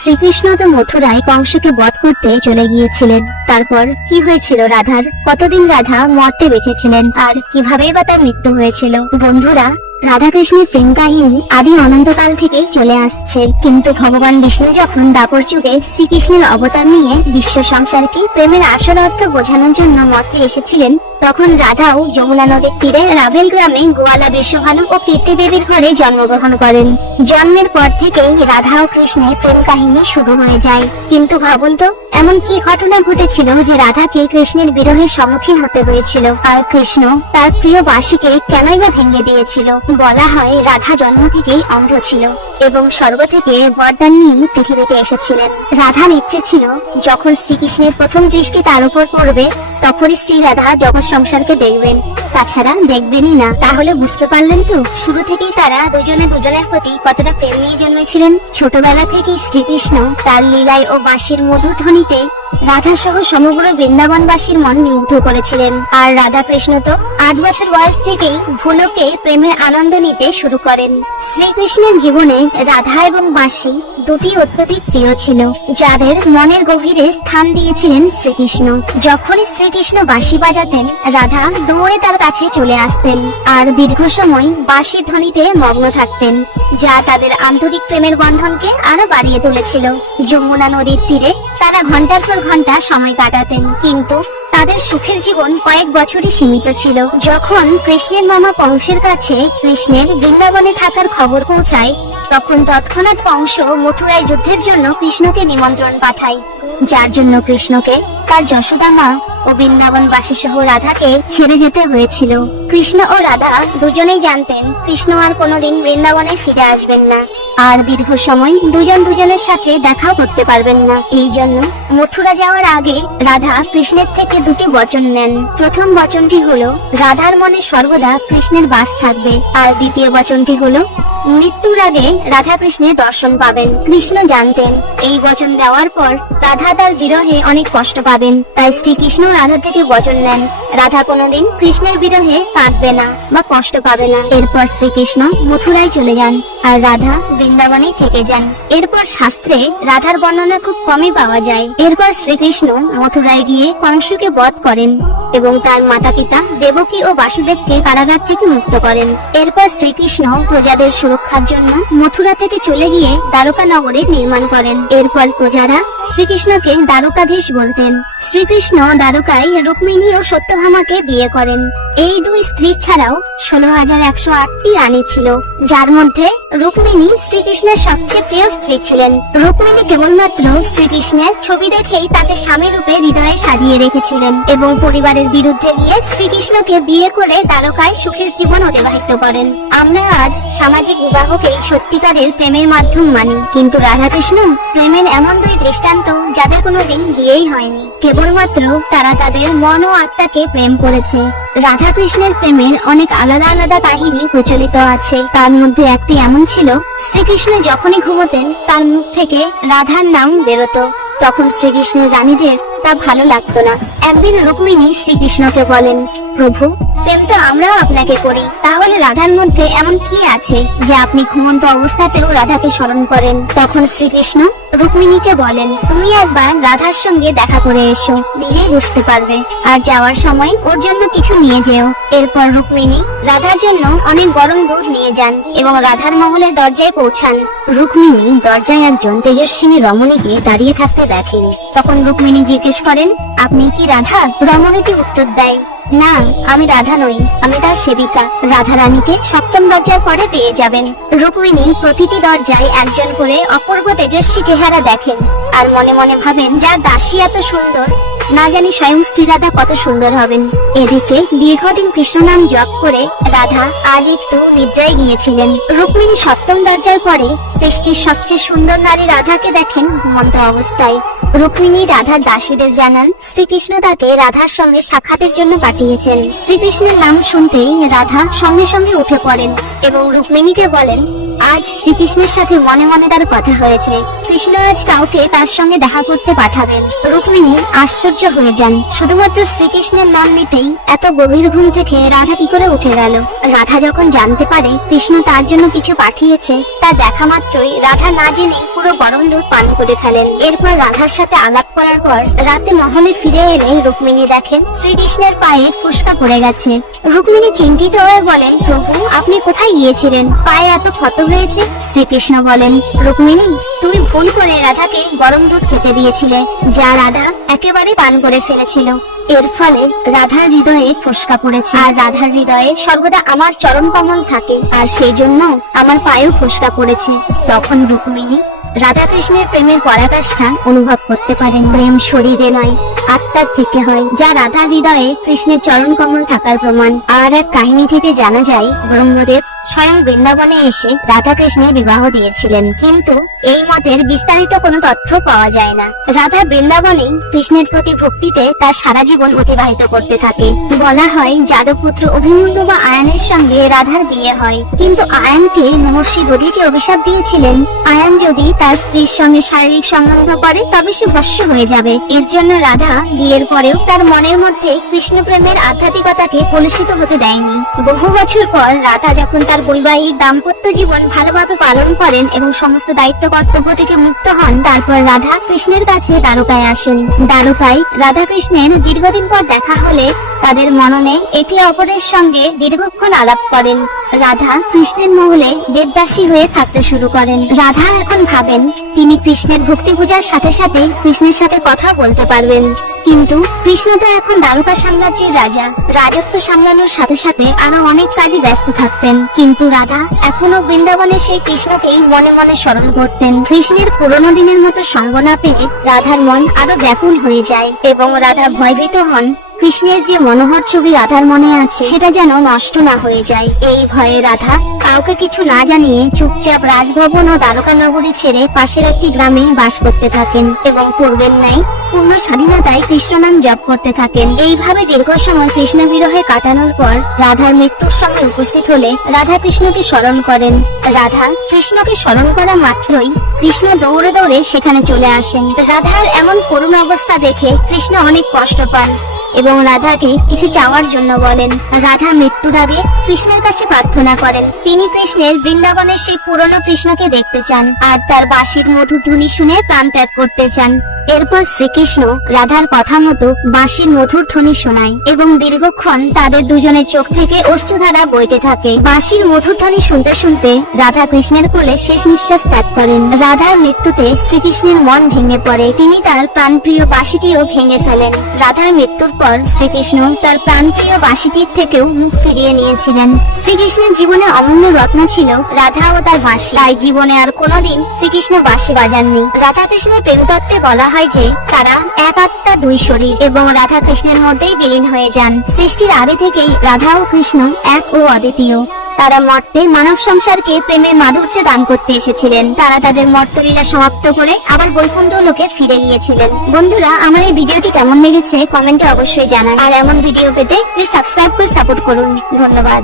শ্রীকৃষ্ণ তো মথুরায় কংসকে বধ করতে চলে গিয়েছিলেন। তারপর কি হয়েছিল রাধার? কতদিন রাধা মরতে বেঁচেছিলেন আর কিভাবেই বা তার মৃত্যু হয়েছিল? বন্ধুরা, রাধা কৃষ্ণের প্রেম কাহিনী আদি অনন্তকাল থেকেই চলে আসছে, কিন্তু ভগবান বিষ্ণু যখন দাপর যুগে শ্রীকৃষ্ণের অবতার নিয়ে বিশ্ব সংসারকে প্রেমের আসল অর্থ বোঝানোর জন্য মর্তে এসেছিলেন, তখন রাধাও যমুনা নদীর তীরে রাভেল গ্রামে গোয়ালা বৃষভানু ও কীর্তি দেবীর ঘরে জন্মগ্রহণ করেন। জন্মের পর থেকেই রাধা ও কৃষ্ণের প্রেম কাহিনী শুরু হয়ে যায়। কিন্তু ভাবুন তো, এমন কি ঘটনা ঘটেছিল যে রাধাকে কৃষ্ণের বিরহের সম্মুখীন হতে হয়েছিল, আর কৃষ্ণ তার প্রিয় বাঁশিকে কেনই বা ভেঙে দিয়েছিল? বলা হয় রাধা জন্ম থেকেই অন্ধ ছিল এবং স্বর্গ থেকে বরদান নিয়ে পৃথিবীতে এসেছিলেন। রাধার ইচ্ছে ছিল যখন শ্রীকৃষ্ণের প্রথম দৃষ্টি তার উপর পড়বে তখনই শ্রী রাধা জগৎ সংসারকে দেখবেন, তাছাড়া দেখবেনই না। তাহলে বুঝতে পারলেন তো শুরু থেকেই তারা দুজনে দুজনের প্রতি কতটা প্রেম নিয়ে জন্মেছিলেন। ছোটবেলা থেকেই শ্রীকৃষ্ণ তার লীলায় ও বাঁশির মধুর ধ্বনিতে রাধা সহ সমগ্র বৃন্দাবনবাসীর মন মুগ্ধ করেছিলেন। আর রাধা কৃষ্ণ তো 8 বছর বয়স থেকেই ভুলোকে প্রেমের আনন্দ নিতে শুরু করেন। শ্রীকৃষ্ণের জীবনে রাধা এবং বাঁশি দুটি অত্যধিক প্রিয় ছিল, যাদের মনের গভীরে স্থান দিয়েছিলেন শ্রীকৃষ্ণ। যখনই শ্রীকৃষ্ণ বাঁশি বাজাতেন, রাধা দৌড়ে তার কাছে চলে আসতেন আর দীর্ঘ সময় বাঁশির ধ্বনিতে মগ্ন থাকতেন, যা তাদের আন্তরিক প্রেমের বন্ধনকে আরো বাড়িয়ে তুলেছিল। যমুনা নদীর তীরে তারা ঘন্টার পর ঘন্টা সময় কাটাতেন, কিন্তু তাদের সুখের জীবন কয়েক বছরই সীমিত ছিল। যখন কৃষ্ণের মামা কংসের কাছে কৃষ্ণের বৃন্দাবনে থাকার খবর পৌঁছায়, তখন তৎক্ষণাৎ কংস মথুরায় যুদ্ধের জন্য কৃষ্ণকে নিমন্ত্রণ পাঠায়, যার জন্য কৃষ্ণকে তার যশোদা মা ও বৃন্দাবনবাসী সহ রাধাকে ছেড়ে যেতে হয়েছিল। কৃষ্ণ ও রাধা দুজনেই জানতেন কৃষ্ণ আর কোনোদিন বৃন্দাবনে ফিরে আসবেন না, আর দীর্ঘ সময় দুজন দুজনের সাথে দেখাও করতে পারবেন না। এই জন্য মথুরা যাওয়ার আগে রাধা কৃষ্ণের থেকে দুটি বচন নেন। প্রথম বচনটি হলো রাধার মনে সর্বদা কৃষ্ণের বাস থাকবে, আর দ্বিতীয় বচনটি হলো মৃত্যুর আগে রাধা কৃষ্ণের দর্শন পাবেন। কৃষ্ণ জানতেন এই বচন দেওয়ার পর রাধা তার বিরহে অনেক কষ্ট পাবেন, তাই শ্রীকৃষ্ণ রাধা থেকে বচন নেন রাধা কোনোদিন কৃষ্ণের বিরহে কাঁদবে না বা কষ্ট পাবে না। এরপর শ্রীকৃষ্ণ মথুরায় চলে যান আর রাধা বৃন্দাবনে থেকে যান। এরপর শাস্ত্রে রাধার বর্ণনা খুব কমই পাওয়া যায়। এরপর শ্রীকৃষ্ণ মথুরায় গিয়ে কংসকে বধ করেন এবং তার মাতা পিতা দেবকী ও বাসুদেবকে কারাগার থেকে মুক্ত করেন। এরপর শ্রীকৃষ্ণ প্রজাদের সুরক্ষার জন্য মথুরা থেকে চলে গিয়ে দ্বারকা নগরে নির্মাণ করেন। এরপর প্রজারা শ্রীকৃষ্ণকে দ্বারকাধীশ বলতেন। শ্রীকৃষ্ণ দ্বারকায় রুক্মিণী ও সত্যভামাকে বিয়ে করেন। এই দুই স্ত্রী ছাড়াও 16,108টি রানী ছিল, যার মধ্যে রুক্মিণী শ্রীকৃষ্ণের সবচেয়ে প্রিয় স্ত্রী ছিলেন। রুক্মিণী কেবলমাত্র শ্রীকৃষ্ণের ছবি দেখেই তাকে স্বামী রূপে হৃদয়ে সাজিয়ে রেখেছিলেন এবং পরিবারের বিরুদ্ধে গিয়ে শ্রীকৃষ্ণকে বিয়ে করে দ্বারকায় সুখের জীবন অতিবাহিত করেন। আমরা আজ সামাজিক বিবাহকে সত্যিকারের প্রেমের মাধ্যম মানি, কিন্তু রাধাকৃষ্ণ প্রেমের এমন দুই দৃষ্টান্ত যাদের কোনোদিন বিয়েই হয়নি, কেবলমাত্র তারা তাদের মন ও আত্মাকে প্রেম করেছে। রাধা কৃষ্ণের প্রেমের অনেক আলাদা আলাদা কাহিনী প্রচলিত আছে। তার মধ্যে একটি এমন ছিল, শ্রীকৃষ্ণ যখনই ঘুমোতেন তার মুখ থেকে রাধার নাম বেরোতো। তখন শ্রীকৃষ্ণের রানীদের তা ভালো লাগতো না। একদিন রুক্মিণী শ্রীকৃষ্ণকে বলেন, প্রভু, প্রেম তো আমরাও আপনাকে করি, তাহলে রাধার মধ্যে এমন কি আছে যে আপনি ঘুমন্ত অবস্থাতেও রাধাকে স্মরণ করেন? তখন শ্রীকৃষ্ণ রুক্মিণীকে বলেন, তুমি একবার রাধার সঙ্গে দেখা করে এসো, দিলেই বুঝতে পারবে, আর যাওয়ার সময় ওর জন্য কিছু নিয়ে যেও। এরপর রুক্মিণী রাধার জন্য অনেক গরম দুধ নিয়ে যান এবং রাধার মহলের দরজায় পৌঁছান। রুক্মিণী দরজায় একজন তেজস্বিনী রমণীকে দাঁড়িয়ে থাকতে দেখেন। তখন রুক্মিণী জিজ্ঞেস করেন, আপনি কি রাধা? রমণীটি উত্তর দেয়, না, আমি রাধা নই, আমি তার সেবিকা। রাধা রানীকে সপ্তম দরজার পরে পেয়ে যাবেন। রুক্মিণী প্রতিটি দরজায় একজন করে অপূর্ব তেজস্বী চেহারা দেখেন আর মনে মনে ভাবেন, যার দাসী এত সুন্দর, না জানি স্বয়ং শ্রী রাধা কত সুন্দর হবেন। এদিকে দীর্ঘদিন কৃষ্ণ নাম জপ করে রাধা আজ একটু নিদ্রায় গিয়েছিলেন। রুক্মিণী সপ্তম দরজার পরে সৃষ্টির সবচেয়ে সুন্দর নারী রাধাকে দেখেন ঘুমন্ত অবস্থায়। রুক্মিণী রাধার দাসীদের জানান শ্রীকৃষ্ণ তাকে রাধার সঙ্গে সাক্ষাতের জন্য পাঠিয়েছেন। শ্রীকৃষ্ণের নাম শুনতেই রাধা সঙ্গে সঙ্গে উঠে পড়েন এবং রুক্মিণীকে বলেন, আজ শ্রীকৃষ্ণের সাথে মনে মনে তার কথা হয়েছে। কৃষ্ণ আজ কাউকে তার সঙ্গে দেখা করতে পাঠাবেন। রুক্মিণী আশ্চর্য হয়ে যান। শুধুমাত্র শ্রীকৃষ্ণের নাম নিতেই এত গভীর ঘুম থেকে রাধা কি করে উঠে গেল? রাধা যখন জানতে পারে কৃষ্ণ তার জন্য কিছু পাঠিয়েছে, তা দেখা মাত্রই রাধা না জেনে পুরো গরম দুধ পান করে ফেলেন। এরপর রাধার সাথে আলাপ করার পর রাতে মহলে ফিরে এলে রুক্মিণী দেখেন শ্রীকৃষ্ণের পায়ে ফুসকা পড়ে গেছে। রুক্মিণী চিন্তিত হয়ে বলেন, প্রভু আপনি কোথায় গিয়েছিলেন? পায়ে এত ক্ষত হয়েছে। শ্রীকৃষ্ণ বলেন, রুক্মিণী তুমি ভুল করে রাধাকে গরম দুধ খেতে দিয়েছিলে, যা রাধা একেবারে পান করে ফেলেছিল। এর ফলে রাধার হৃদয়ে ফোসকা পড়েছে। আর রাধার হৃদয়ে সর্বদা আমার চরণ কমল থাকে, আর সেই জন্য আমার পায়েও ফোসকা পড়েছে। তখন রুক্মিণী রাধা কৃষ্ণের প্রেমের পরাকাষ্ঠা অনুভব করতে পারেন। প্রেম শরীরে নয়, আত্মার থেকে হয়, যা রাধার হৃদয়ে কৃষ্ণের চরণ কমল থাকার প্রমাণ। আর এক কাহিনী থেকে জানা যায় ব্রহ্মদেব স্বয়ং বৃন্দাবনে এসে রাধা কৃষ্ণের বিবাহ দিয়েছিলেন, কিন্তু এই মতের বিস্তারিত কোনো তথ্য পাওয়া যায় না। রাধা বৃন্দাবনেই কৃষ্ণের প্রতি ভক্তিতে তার সারা জীবন অতিবাহিত করতে থাকে। বলা হয় যাদবপুত্র অভিমন্যু বা আয়ানের সঙ্গে রাধার বিয়ে হয়, কিন্তু আয়ানকে মহর্ষি দধিচি অভিশাপ দিয়েছিলেন, আয়ান যদি তার স্ত্রীর সঙ্গে শারীরিক সম্বন্ধ করে তবে সে ভস্ম হয়ে যাবে। এর জন্য রাধা বিয়ের পরেও তার মনের মধ্যে কৃষ্ণ প্রেমের আধ্যাত্মিকতাকে কলুষিত হতে দেয়নি। বহু বছর পর রাধা যখন তার বৈবাহিক দাম্পত্য জীবন ভালোভাবে পালন করেন এবং সমস্ত দায়িত্ব কর্তব্য থেকে মুক্ত হন, তারপর রাধা কৃষ্ণের কাছে দ্বারকায় আসেন। দ্বারকায় রাধা কৃষ্ণের দীর্ঘদিন পর দেখা হলে তাদের মননে একে অপরের সঙ্গে দীর্ঘক্ষণ আলাপ করেন। রাধা কৃষ্ণের মহলে দেবদাসী হয়ে থাকতে শুরু করেন। রাধা এখন ভাবেন তিনি কৃষ্ণের ভক্তি পূজার সাথে সাথে কৃষ্ণের সাথে কথা বলতে পারবেন, কিন্তু কৃষ্ণ তো এখন দ্বারকা সাম্রাজ্যের রাজা, রাজত্ব সামলানোর সাথে সাথে আরো অনেক কাজে ব্যস্ত থাকতেন। কিন্তু রাধা এখনো বৃন্দাবনে সেই কৃষ্ণকেই মনে মনে স্মরণ করতেন। কৃষ্ণের পুরোনো দিনের মতো সঙ্গ না পেয়ে রাধার মন আরো ব্যাকুল হয়ে যায় এবং রাধা ভয়ভীত হন কৃষ্ণের যে মনোহর ছবি রাধার মনে আছে সেটা যেন নষ্ট না হয়ে যায়। এই ভয়ে রাধা কাউকে কিছু না জানিয়ে চুপচাপ রাজভবন ও দ্বারকা নগরী ছেড়ে পাশের একটি গ্রামে বাস করতে থাকেন এবং পূর্বের ন্যায় পূর্ণ স্বাধীনতায় কৃষ্ণ নাম জপ করতে থাকেন। এইভাবে দীর্ঘ সময় কৃষ্ণ বিরহে কাটানোর পর রাধার মৃত্যুর সময় উপস্থিত হলে রাধা কৃষ্ণকে স্মরণ করেন। রাধা কৃষ্ণকে স্মরণ করা মাত্রই কৃষ্ণ দৌড়ে দৌড়ে সেখানে চলে আসেন। রাধার এমন করুণ অবস্থা দেখে কৃষ্ণ অনেক কষ্ট পান এবং রাধাকে কিছু চাওয়ার জন্য বলেন। রাধা মৃত্যুর আগে কৃষ্ণের কাছে প্রার্থনা করেন তিনি কৃষ্ণের বৃন্দাবনের সেই পুরনো কৃষ্ণকে দেখতে চান আর তার বাঁশির মধুর ধ্বনি শুনে প্রাণ ত্যাগ করতে চান। এরপর শ্রীকৃষ্ণ রাধার কথা মতো বাঁশির মধুর ধ্বনি শোনায় এবং দীর্ঘক্ষণ তাদের দুজনের চোখ থেকে অশ্রুধারা বইতে থাকে। বাঁশির মধুর ধ্বনি শুনতে শুনতে রাধা কৃষ্ণের কোলে শেষ নিঃশ্বাস ত্যাগ করেন। রাধার মৃত্যুতে শ্রীকৃষ্ণের মন ভেঙে পড়ে, তিনি তার প্রাণপ্রিয় বাঁশিটিও ভেঙে ফেলেন। রাধার মৃত্যুর পর শ্রীকৃষ্ণ তার প্রাণপ্রিয় বাঁশিটির থেকেও মুখ ফিরিয়ে নিয়েছিলেন। শ্রীকৃষ্ণের জীবনে অমূল্য রত্ন ছিল রাধা ও তার বাঁশি, তাই জীবনে আর কোনোদিন শ্রীকৃষ্ণ বাঁশি বাজাননি। রাধা কৃষ্ণের প্রেম তত্ত্বে বলা হয় যে তারা এক আত্মা দুই শরীর এবং রাধা কৃষ্ণের মধ্যেই বিলীন হয়ে যান। সৃষ্টির আদি থেকেই রাধা ও কৃষ্ণ এক ও অদ্বিতীয়। তারা মর্তে মানব সংসারকে প্রেমের মাধুর্য দান করতে এসেছিলেন। তারা তাদের মর্তলীলা সমাপ্ত করে আবার বৈকুণ্ঠ লোকে ফিরে গিয়েছিলেন। বন্ধুরা, আমার এই ভিডিওটি কেমন লেগেছে কমেন্টে অবশ্যই জানান, আর এমন ভিডিও পেতে প্লিজ সাবস্ক্রাইব করে সাপোর্ট করুন। ধন্যবাদ।